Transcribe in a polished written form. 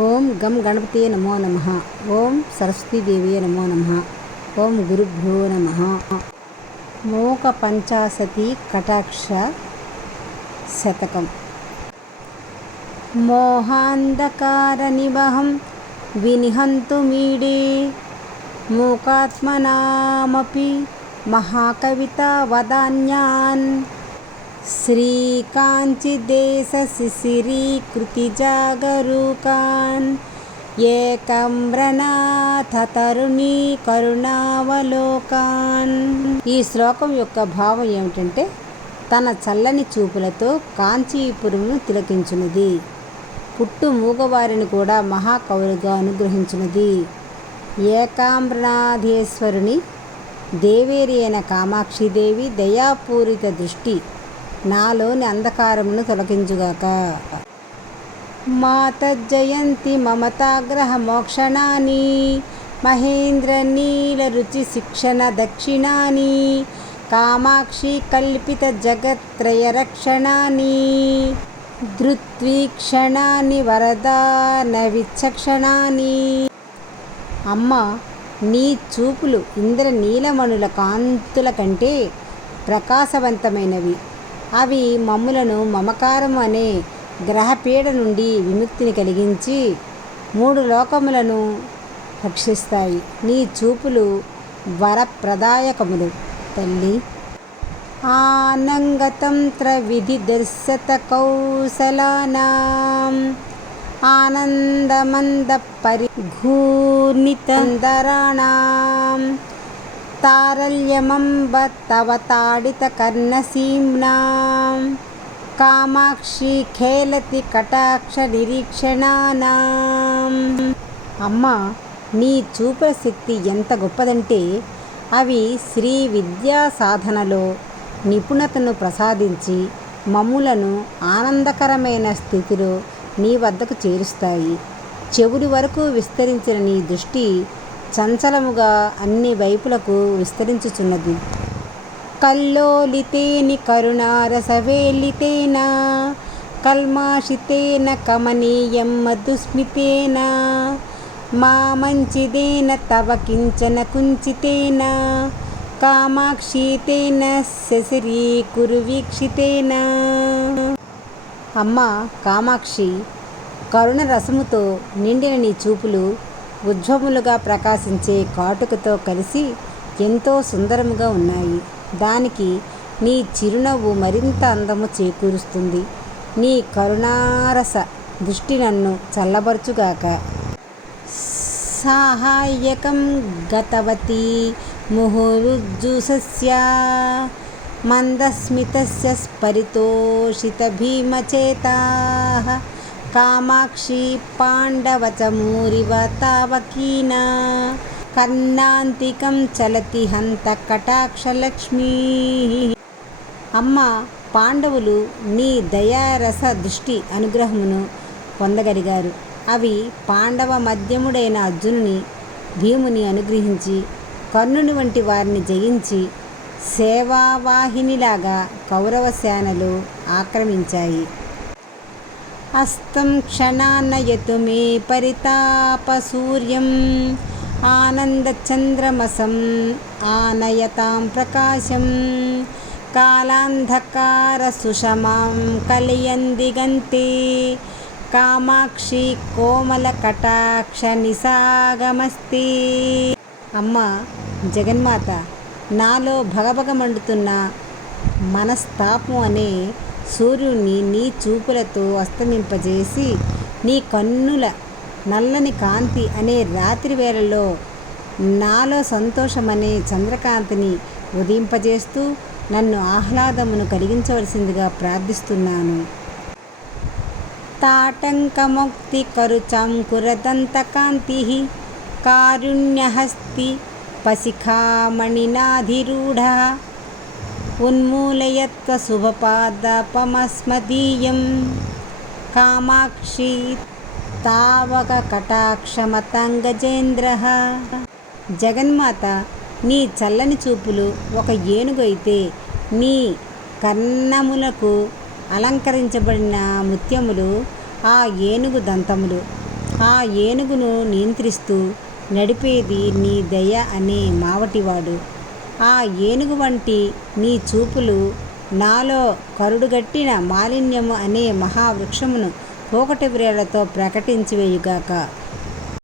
ఓం గం గణపతియే నమో నమః. ఓం సరస్వతీదేవియే నమో నమః. ఓం గురుభ్యో నమః. మూక పంచాశతి కటాక్ష శతకం. మోహాంధకార నివహం వినిహంతుమీడే మూకాత్మనామపి మహాకవితా వదాన్యాన్ శ్రీకాంచిదేశశిశిరీకృతి జాగరూకాన్ ఏకమ్రనాథ తరుణీ కరుణావలోకాన్. ఈ శ్లోకం యొక్క భావం ఏమిటంటే, తన చల్లని చూపులతో కాంచీపురమును తిలకించున్నది, పుట్టు మూగవారిని కూడా మహాకవులుగా అనుగ్రహించున్నది. ఏకాంబ్రనాథేశ్వరుని దేవేరి అయిన కామాక్షిదేవి దయాపూరిత దృష్టి నాలోని అంధకారమును తొలగించుగాక. మాతజ్జయంతి మమతాగ్రహ మోక్షణాని మహేంద్ర నీల రుచి శిక్షణ దక్షిణాని కామాక్షి కల్పిత జగత్రయ రక్షణాని ధృత్వీక్షణాని వరదాన విచక్షణాని. అమ్మ, నీ చూపులు ఇంద్రనీలమణుల కాంతుల కంటే ప్రకాశవంతమైనవి. అవి మమ్ములను మమకారం అనే గ్రహపీడ నుండి విముక్తిని కలిగించి 3 లోకములను రక్షిస్తాయి. నీ చూపులు వరప్రదాయకములు తల్లి. ఆనంగతంత్ర విధి దర్శత కౌశలానాం ఆనందమంద పరిఘూర్ణితందరాణాం తారల్యమంబ తవ తాడిత కర్ణసీమ్నాం కామాక్షి ఖేలతి కటాక్ష నిరీక్షణానాం. అమ్మ, నీ చూపుల శక్తి ఎంత గొప్పదంటే అవి శ్రీ విద్యా సాధనలో నిపుణతను ప్రసాదించి మమ్ములను ఆనందకరమైన స్థితిలో నీ వద్దకు చేరుస్తాయి. చెవుడి వరకు విస్తరించిన నీ దృష్టి చంచలముగా అన్ని వైపులకు విస్తరించుచున్నది. కల్లోలితేని కరుణారసవేలితేన కల్మాషితేన కమనీయం మధుస్మితేన మా మంచిదేన తవ కించన కుంచితేన కామాక్షితేన శశిరీకురు వీక్షితేన. అమ్మ కామాక్షి, కరుణ రసముతో నిండిన నీ చూపులు ఉజ్వములుగా ప్రకాశించే కాటుకతో కలిసి ఎంతో సుందరముగా ఉన్నాయి. దానికి నీ చిరునవ్వు మరింత అందము చేకూరుస్తుంది. నీ కరుణారస దృష్టి నన్ను చల్లబరుచుగాక. సాహాయ్యకం గతవతి ముహురుజ్జుసస్య మందస్మితస్య పరితోషిత భీమచేతాః కామాక్షి పాండవచమూరివ తావకీన కర్ణాంతికం చలతి హంత కటాక్షలక్ష్మీ. అమ్మ, పాండవులు నీ దయారస దృష్టి అనుగ్రహమును పొందగలిగారు. అవి పాండవ మధ్యముడైన అర్జునుని భీముని అనుగ్రహించి కర్ణుని వంటి వారిని జయించి సేవావాహినిలాగా కౌరవ సేనలు ఆక్రమించాయి. అస్తం క్షణాన్నయతు మే పరితాపసూర్యం ఆనందచంద్రమసం ఆనయతాం ప్రకాశం కాలాంధకార సుషమాం కలియందిగంతే కామాక్షి కోమల కటాక్ష నిసాగమస్తే. అమ్మ జగన్మాత, నాలో భగభగ మండుతున్న మనస్తాపం అనే సూర్యుడిని నీ చూపులతో అస్తమింపజేసి నీ కన్నుల నల్లని కాంతి అనే రాత్రి వేళలో నాలో సంతోషమనే చంద్రకాంతిని ఉదయింపజేస్తూ నన్ను ఆహ్లాదమును కలిగించవలసిందిగా ప్రార్థిస్తున్నాను. తాటంకముక్తి కరుచంకురదంతకాంతి కారుణ్యహస్తి పశిఖామణినాధిరూఢ ఉన్మూలయత్వ శుభపాదపమస్మదీయం కామాక్షి తావక కటాక్షమతంగజేంద్రః. జగన్మాత, నీ చల్లని చూపులు ఒక ఏనుగు అయితే నీ కర్ణములకు అలంకరించబడిన ముత్యములు ఆ ఏనుగు దంతములు. ఆ ఏనుగును నియంత్రిస్తూ నడిపేది నీ దయ అనే మావటివాడు. ఆ ఏనుగు వంటి నీ చూపులు నాలో కరుడుగట్టిన మాలిన్యము అనే మహావృక్షమును కూకటి వ్రేళ్లతో ప్రకటించి వేయుగాక.